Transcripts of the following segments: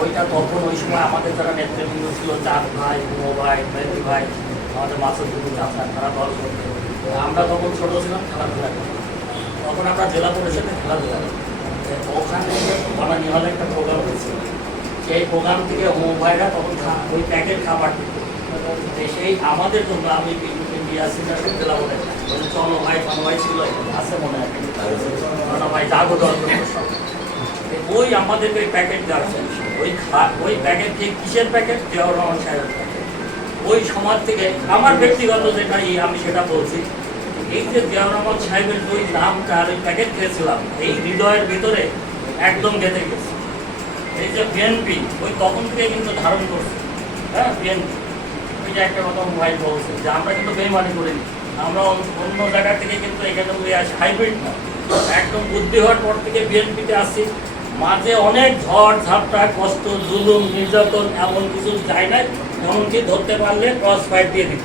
ওইটা তখন ওই সময় আমাদের যারা নেতৃবৃন্দ ছিল, চাঁদ ভাই, বুমো ভাই মেহেদি ভাই, আমাদের মাসুদ্দিন চাচা, তারা দল করতে। আমরা তখন ছোট ছিলাম, খেলাধুলা। তখন আমরা জেলা পরিষদে খেলাধুলা ওখানে বানানি হলে একটা প্রোগ্রাম হয়েছিল। সেই প্রোগ্রাম থেকে হোম ভাইরা তখন ওই প্যাকেট খাবার দিত। সেই আমাদের জন্য আমি ইন্ডিয়া সিনিয়র জেলা বলে চলো ভাই ভাই, ছিল আছে মনে হয়। ভাই, যাব দল সব। ওই আমাদেরকে ওই প্যাকেট যাচ্ছে ওই ওই প্যাকেট কি কিসের প্যাকেট জিয়াউর রহমান সাহেবের প্যাকেট ওই সমাজ থেকে আমার ব্যক্তিগত যেটা আমি সেটা বলছি, এই যে জিয়াউর রহমান সাহেবের ওই নামটা ওই প্যাকেট খেয়েছিলাম, এই হৃদয়ের ভিতরে একদম গেঁথে গেছে। এই যে বিএনপি ওই তখন থেকে কিন্তু ধারণ করছে। হ্যাঁ বিএনপি ওই যে একটা কথা ভাই বলছে যে, আমরা কিন্তু বেইমানি করিনি। আমরা অন্য- জায়গা থেকে কিন্তু এখানে হাইব্রিড না। একদম বুদ্ধি হওয়ার পর থেকে বিএনপিতে আসছি। মাঝে অনেক ঝড় ঝাপটা কষ্ট জুলুম নির্যাতন এমন কিছু যায় না এমনকি ধরতে পারলে ক্রস ফায়ার দিয়ে দিত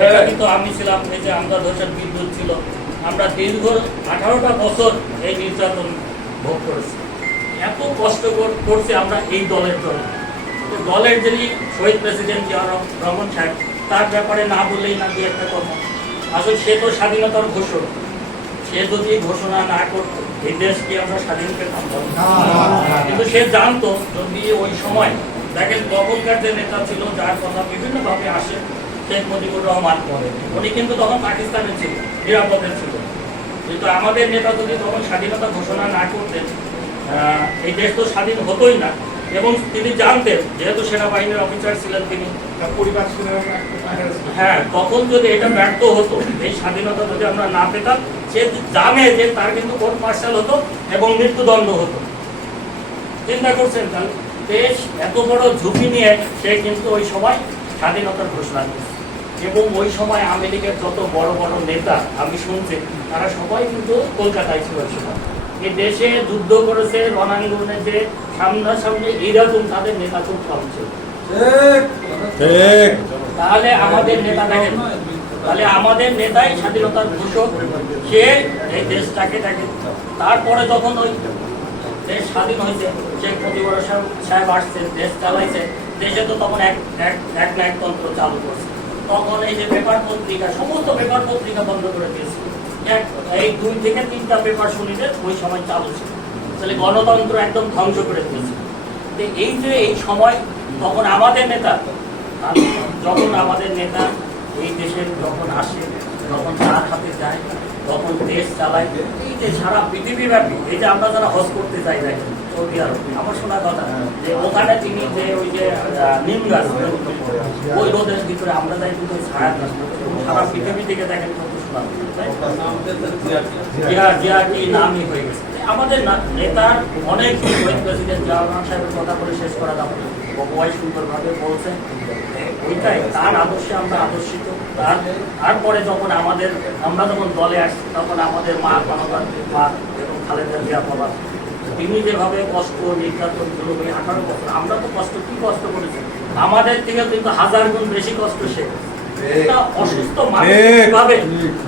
এটা কিন্তু আমি ছিলাম এই যে আমরা হোসেন বিদ্যুৎ ছিল আমরা দীর্ঘ আঠারোটা বছর এই নির্যাতন ভোগ করেছি। এত কষ্ট কর- করছি আমরা এই দলের জন্য। তো দলের যিনি শহীদ প্রেসিডেন্ট জিয়া রহ- রহমান সাহেব তার ব্যাপারে না বললেই না দিয়ে একটা কথা। আসলে সে তো স্বাধীনতার ঘোষণা সে যদি ঘোষণা না করতো এই দেশকে আমরা স্বাধীন পেতাম কিন্তু সে জানতো যদি ওই সময় দেখেন তখনকার যে নেতা ছিল যার কথা বিভিন্নভাবে আসে শেখ মুজিবুর রহমান উনি কিন্তু তখন পাকিস্তানে ছিল নিরাপদে ছিল। কিন্তু আমাদের নেতা যদি তখন স্বাধীনতা ঘোষণা না করতেন আহ, এই দেশ তো স্বাধীন হতোই না। এবং তিনি জানতেন যেহেতু সেনাবাহিনীর অফিসার ছিলেন তিনি। পরিবার হ্যাঁ তখন যদি এটা ব্যর্থ হতো এই স্বাধীনতা যদি আমরা না পেতাম সে জানে যে তার কিন্তু কোর্ট মার্শাল হতো এবং মৃত্যুদণ্ড হতো? চিন্তা করছেন তাহলে? দেশ এত বড় ঝুঁকি নিয়ে সে কিন্তু ওই সময় স্বাধীনতার ঘোষণা এবং ওই সময় লীগের যত বড় বড় নেতা আমি শুনছি তারা সবাই কিন্তু কলকাতায় ছিল সময়। এই দেশে যুদ্ধ করেছে রণাঙ্গনে যে সামনাসামনি এইরকম তাদের নেতা খুব কম ছিল। তাহলে আমাদের নেতা দেখেন তাহলে আমাদের নেতাই স্বাধীনতার ঘোষক, সে এই দেশটাকে দেখে। তারপরে যখন ওই দেশ স্বাধীন হয়েছে, শেখ মুজিবুর রহমান সাহেব আসছে দেশ চালাইছে, দেশে তো তখন এক এক একতন্ত্র চালু করছে। তখন এই যে পেপার পত্রিকা, সমস্ত পেপার পত্রিকা বন্ধ করে দিয়েছে। এক, এই দুই থেকে তিনটা পেপার শুনিতে ওই সময় চালু ছিল। তাহলে গণতন্ত্র একদম ধ্বংস করে দিয়েছে। এই যে এই সময়, তখন আমাদের নেতা যখন আমাদের নেতা এই দেশে যখন আসে যখন তার হাতে যায় তখন দেশ চালায়। এই যে সারা পৃথিবী ব্যাপী এই যে আমরা যারা হজ করতে যাই দেখেন সৌদি আরব আমার শোনা কথা যে ওখানে তিনি যে ওই যে নিম গাছ ওই রোদের ভিতরে আমরা যাই কিন্তু ছায়া গাছ সারা পৃথিবী থেকে দেখেন কত শোনা জিয়া জিয়াটি নামই হয়ে গেছে। আমাদের নেতার অনেক শহীদ প্রেসিডেন্ট জিয়া সাহেবের কথা বলে শেষ করা যাবে না। বড়ুয়াই সুন্দরভাবে বলছেন ওইটাই তার আদর্শে আমরা আদর্শিত। তার তারপরে যখন আমাদের আমরা যখন দলে আসছি তখন আমাদের মা গণতান্ত্রিক মা এবং খালেদা জিয়া বাবা। তিনি যেভাবে কষ্ট নির্যাতনগুলো ওই আঠারো বছর আমরা তো কষ্ট কি কষ্ট করেছি? আমাদের থেকে কিন্তু হাজার গুণ বেশি কষ্ট সে। অসুস্থ মানুষ। কীভাবে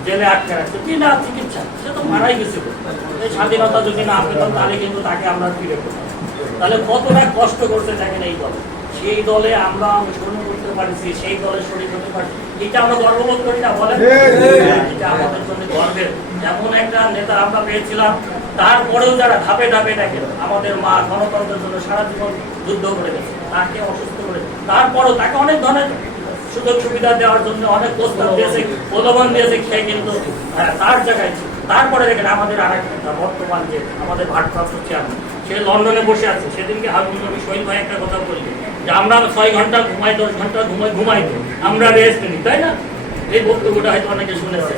জেলে আটকে রাখছে কি না চিকিৎসা? সে তো মারাই গেছিল স্বাধীনতা যদি না পেতাম তাহলে কিন্তু তাকে আমরা ফিরে পেতাম। তাহলে কতটা কষ্ট করতে থাকেন এই দলে। সেই দলে আমরা অংশগ্রহণ করতে পারছি সেই দলে শরীর হতে পারছি। এটা আমরা গর্ববোধ করি না বলেন? এটা আমাদের জন্য গর্বের। এমন একটা নেতা আমরা পেয়েছিলাম তারপরেও যারা ধাপে ধাপে দেখেন আমাদের মা গণতন্ত্রের জন্য সারা জীবন যুদ্ধ করে গেছে তাকে অসুস্থ করে। তারপরেও তাকে অনেক ধরনের সুযোগ সুবিধা দেওয়ার জন্য অনেক প্রস্তাব দিয়েছে প্রলোভন দিয়েছে সে কিন্তু তার জায়গায় ছিল। তারপরে দেখেন আমাদের আর এক নেতা বর্তমান যে আমাদের ভারপ্রাপ্ত চেয়ারম্যান সে লন্ডনে বসে আছে। সেদিনকে হারুন নবী শহীদ ভাই একটা কথা বললি যে আমরা ছয় ঘণ্টা ঘুমাই, দশ ঘণ্টা ঘুমাই ঘুমাই আমরা রেস্ট নিই, তাই না? এই বক্তব্যটা হয়তো অনেকে শুনেছে।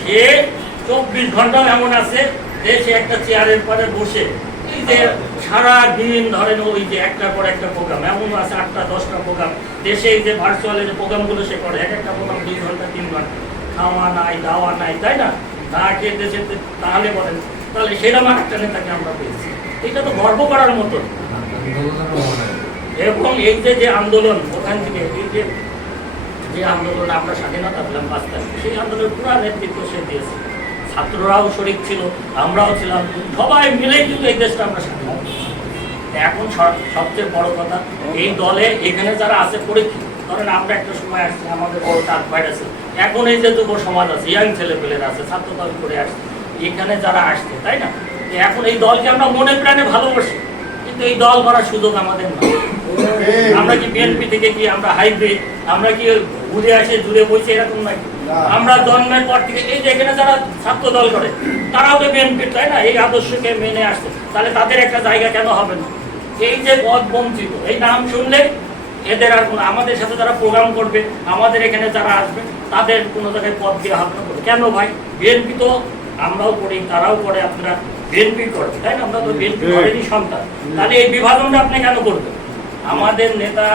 সে চব্বিশ ঘণ্টা এমন আছে যে সে একটা চেয়ারের পরে বসে। এই যে সারা দিন ধরেন ওই যে একটার পর একটা প্রোগ্রাম এমন আছে আটটা, দশটা প্রোগ্রাম দেশে এই যে ভার্চুয়ালি যে প্রোগ্রামগুলো সে করে, এক একটা প্রোগ্রাম দুই ঘণ্টা, তিন ঘণ্টা। খাওয়া নাই, দাওয়া নাই, তাই না? না খেয়ে দেশে তাহলে বলেন, তাহলে সেরকম একটা নেতাকে আমরা পেয়েছি। এটা তো গর্ব করার মতো। এবং এই যে যে আন্দোলন, ওখান থেকে এই যে যে আন্দোলন আমরা স্বাধীনতা পেলাম পাঁচ তারিখে, সেই আন্দোলনের পুরো নেতৃত্ব সে দিয়েছে। ছাত্ররাও শরিক ছিল, আমরাও ছিলাম, সবাই মিলেই কিন্তু এই দেশটা আমরা সামলাম এখন সবচেয়ে বড় কথা, এই দলে এখানে যারা আছে পরীক্ষিত, ধরেন আমরা একটা সময় আসছি, আমাদের বড় চার ভাই আছে, এখন এই যে যুব সমাজ আছে, ইয়াং ছেলে পেলেরা আছে, ছাত্র দল করে আসছে, এখানে যারা আসছে, তাই না? এখন এই দলকে আমরা মনে প্রাণে ভালোবাসি, কিন্তু এই দল করার সুযোগ আমাদের না আমরা কি বিএনপি থেকে কি আমরা হাইব্রিড আমরা কি ঘুরে আসে জুড়ে বইছে এরকম নাকি? আমরা জন্মের পর থেকে এই যে এখানে যারা ছাত্র দল করে তারাও তো তাই না? এই আদর্শকে মেনে আসছে। তাহলে তাদের একটা জায়গা কেন হবে না? এই যে পদ বঞ্চিত এই নাম শুনলে এদের আর কোনো আমাদের সাথে যারা প্রোগ্রাম করবে আমাদের এখানে যারা আসবে তাদের কোনো জায়গায় পদ দেওয়া হবে না কেন ভাই? বিএনপি তো আমরাও করি তারাও করে আপনারা বিএনপি করে তাই না? আমরা তো বিএনপি করেনি সন্তান। তাহলে এই বিভাজনটা আপনি কেন করবেন? আমাদের নেতা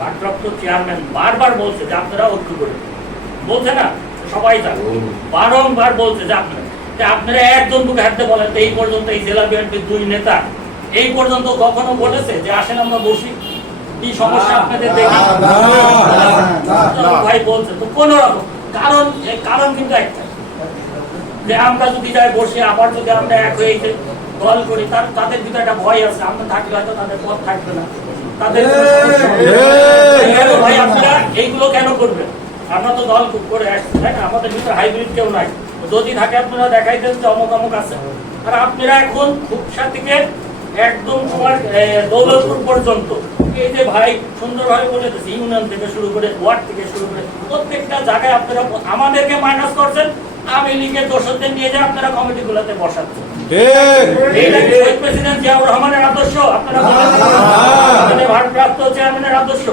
ভারপ্রাপ্ত চেয়ারম্যান বারবার বলছে যে আপনারা ঐক্য করে বলছে না? সবাই জানে। বারংবার বলছে যে আপনারা। আপনারা একজন দুকে হাঁটতে বলেন এই পর্যন্ত এই জেলা বিএনপির দুই নেতা এই পর্যন্ত কখনো বলেছে যে আসেন আমরা বসি? কি সমস্যা আপনাদের দেখি। ভাই বলছে তো কোন রকম কারণ কারণ কিন্তু একটা। যে আমরা যদি যাই বসে আবার যদি আমরা এক হয়ে যে দল করি তার তাদের ভিতরে একটা ভয় আছে। আমরা থাকলে হয়তো তাদের পথ থাকবে না। তাদের ভাই আপনারা এইগুলো কেন করবেন? আমরা তো দল করে আসছি তাই না? আমাদের ভিতরে হাইব্রিড কেউ নাই। যদি থাকে আপনারা দেখাই দেন যে অমুক অমুক আছে। আর আপনারা এখন খুবসা থেকে একদম তোমার দৌলতপুর পর্যন্ত এই যে ভাই সুন্দরভাবে বলে দিচ্ছে ইউনিয়ন থেকে শুরু করে ওয়ার্ড থেকে শুরু করে প্রত্যেকটা জায়গায় আপনারা আমাদেরকে মাইনাস করছেন আমি লীগের দর্শকদের নিয়ে যে আপনারা কমিটি গুলোতে বসাচ্ছেন। প্রেসিডেন্ট জিয়াউর রহমানের আদর্শ আপনারা বলেন। না? আমাদের ভারপ্রাপ্ত চেয়ারম্যানের আদর্শ।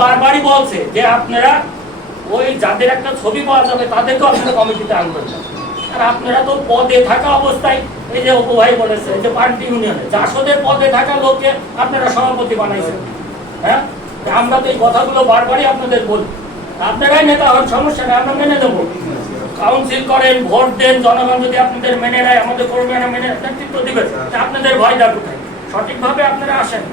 বারবারই বলছে যে আপনারা ওই যাদের একটা ছবি পাওয়া যাবে তাদেরকেও আপনারা কমিটিতে আনবেন না। আর আপনারা তো পদে থাকা অবস্থায় এই যে অপু ভাই বলেছে যে পার্টি ইউনিয়নে জাসদের পদে থাকা লোককে আপনারা সভাপতি বানাইছেন। হ্যাঁ? আমরা তো এই কথাগুলো বারবারই আপনাদের বলি। আপনারাই নেতা হন সমস্যা নেই আমরা মেনে দেবো কাউন্সিল করেন, ভোট দেন, জনগণ যদি আপনাদের মেনে নেয়, আমাদের কর্মীরা মেনে নেতৃত্ব দিবে তা আপনাদের ভয়টা কোথায়? সঠিকভাবে আপনারা আসেন।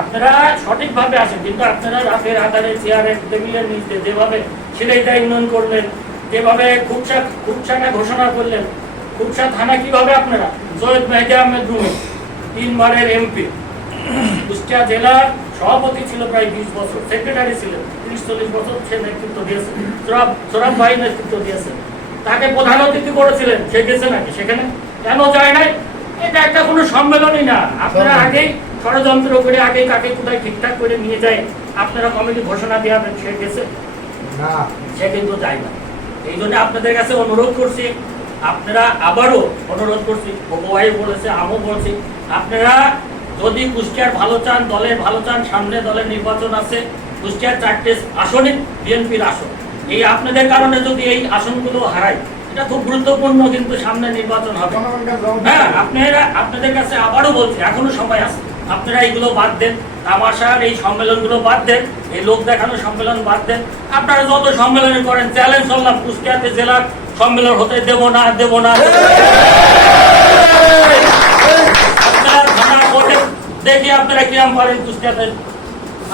আপনারা সঠিকভাবে আসেন, কিন্তু আপনারা রাতের আধারে চেয়ারের টেবিলের নিচে যেভাবে সিলেইটা ইউনিয়ন করলেন, যেভাবে খুবসা খুবসাটা ঘোষণা করলেন খুবসা থানা কীভাবে আপনারা? সৈয়দ মেহদি আহমেদ রুমি, তিনবারের এমপি। কুষ্টিয়া জেলার সভাপতি ছিল প্রায় বিশ বছর সেক্রেটারি ছিলেন তিরিশ চল্লিশ বছর সে নেতৃত্ব দিয়েছেন সোরাব সোরাব ভাই নেতৃত্ব দিয়েছেন তাকে প্রধান অতিথি করেছিলেন সে গেছে নাকি সেখানে? কেন যায় নাই? এটা একটা কোনো সম্মেলনই না। আপনারা আগেই ষড়যন্ত্র করে আগেই কাকে কোথায় ঠিকঠাক করে নিয়ে যায় আপনারা কমিটি ঘোষণা দিয়ে দেওয়াবেন সে গেছে। না। সে কিন্তু যায় না। এই জন্য আপনাদের কাছে অনুরোধ করছি আপনারা আবারও অনুরোধ করছি ভাই বলেছে আমও বলছি আপনারা যদি কুষ্টিয়ার ভালো চান দলের ভালো চান, সামনে দলের নির্বাচন আছে, কুষ্টিয়ার চারটে আসনে বিএনপির আসন। এই আপনাদের কারণে যদি এই আসনগুলো হারাই, এটা খুব গুরুত্বপূর্ণ, কিন্তু সামনে নির্বাচন হবে। হ্যাঁ আপনারা, আপনাদের কাছে আবারও বলছি, এখনও সময় আছে। আপনারা এইগুলো বাদ দেন, তামাশার এই সম্মেলনগুলো বাদ দেন, এই লোক দেখানো সম্মেলন বাদ দেন। আপনারা যত সম্মেলন করেন, চ্যালেঞ্জ করলাম, কুষ্টিয়াতে জেলার সম্মেলন হতে দেব না দেব না দেখি আপনারা কিরাম পারেন কুষ্টিয়াতে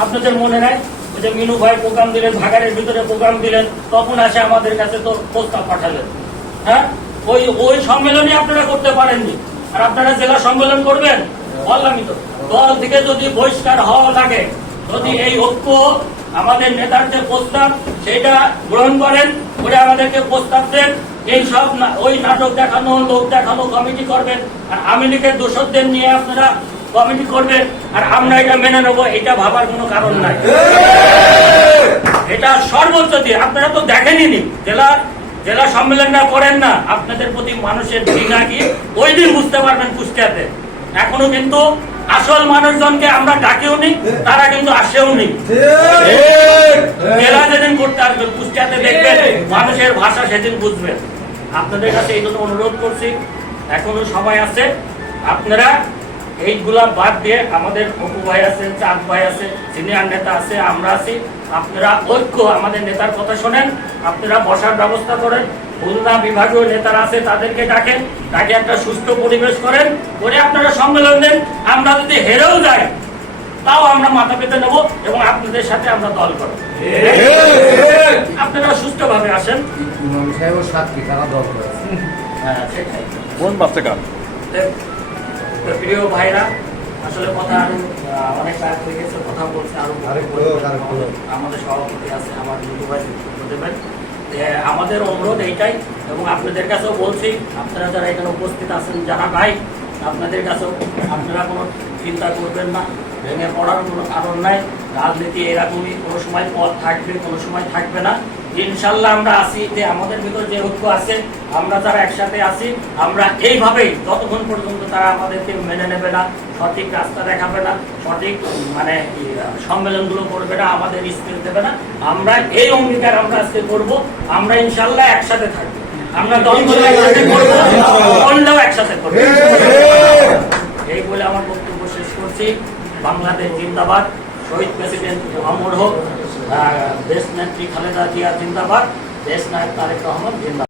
আপনাদের মনে নাই? যে মিনু ভাই প্রোগ্রাম দিলেন ভাগাড়ের ভিতরে প্রোগ্রাম দিলেন, তখন আসে আমাদের কাছে তো প্রস্তাব পাঠালেন। হ্যাঁ? ওই ওই সম্মেলনই আপনারা করতে পারেননি। আর আপনারা জেলা সম্মেলন করবেন? বললামই তো। দল থেকে যদি বহিষ্কার হওয়া লাগে, যদি এই ঐক্য আমাদের নেতার যে প্রস্তাব সেটা গ্রহণ করেন করে আমাদেরকে প্রস্তাব দেন। এই সব ওই নাটক দেখানো, লোক দেখানো, কমিটি করবেন। আর আওয়ামী লীগের দোষকদের নিয়ে আপনারা কমিটি করবেন আর আমরা এটা মেনে নেব, এটা ভাবার কোনো কারণ নাই। এটা সর্বোচ্চ দিয়ে। আপনারা তো দেখেনি জেলা জেলা সম্মেলনটা করেন না, আপনাদের প্রতি মানুষের ঘৃণা কি? ওই দিন বুঝতে পারবেন কুষ্টিয়াতে। এখনও কিন্তু আসল মানুষজনকে আমরা ডাকেও নি, তারা কিন্তু আসেও নি। জেলা যেদিন করতে আসবে, কুষ্টিয়াতে দেখবেন মানুষের ভাষা সেদিন বুঝবেন। আপনাদের কাছে এই জন্য অনুরোধ করছি, এখনও সময় আছে। আপনারা এইগুলা বাদ দিয়ে আমাদের অপু ভাই আছে চাঁদ ভাই আছে সিনিয়র নেতা আছে আমরা আছি। আপনারা ঐক্য আমাদের নেতার কথা শোনেন আপনারা বসার ব্যবস্থা করেন। খুলনা বিভাগীয় নেতারা আছে তাদেরকে ডাকেন তাকে একটা সুস্থ পরিবেশ করেন করে আপনারা সম্মেলন দেন। আমরা যদি হেরেও যাই তাও আমরা মাথা পেতে নেব এবং আপনাদের সাথে আমরা দল করব। আপনারা সুস্থভাবে আসেন। হ্যাঁ সেটাই। কোন বাচ্চাটা তো- প্রিয় ভাইরা আসলে কথা আরও অনেক হয়ে গেছে কথা বলছে আরও। আমাদের সভাপতি আছে আমার দুটো ভাই আমাদের অনুরোধ এইটাই এবং আপনাদের কাছেও বলছি আপনারা যারা এখানে উপস্থিত আছেন যারা ভাই আপনাদের কাছেও আপনারা কোনো চিন্তা করবেন না ভেঙে পড়ার কোনো কারণ নাই রাজনীতি এরকমই কোনো সময় পথ থাকবে কোনো সময় থাকবে না ইনশাল্লাহ আমরা আছি যে আমাদের ভিতর যে ঐক্য আছে, আমরা যারা একসাথে আছি, আমরা এইভাবেই যতক্ষণ পর্যন্ত তারা আমাদেরকে মেনে নেবে না, সঠিক রাস্তা দেখাবে না, সঠিক মানে সম্মেলনগুলো করবে না, আমাদের স্কিল দেবে না, আমরা এই অঙ্গীকার আমরা আজকে করব, আমরা ইনশাল্লাহ একসাথে থাকব। আমরা দ্বন্দ্ব একসাথে করব। এই বলে আমার বক্তব্য শেষ করছি। বাংলাদেশ জিন্দাবাদ। শহীদ প্রেসিডেন্ট অমর হোক। দেশ নেত্রী খালেদা জিয়া জিন্দাবাদ দেশ নায়ক তারেক রহমান জিন্দাবাদ।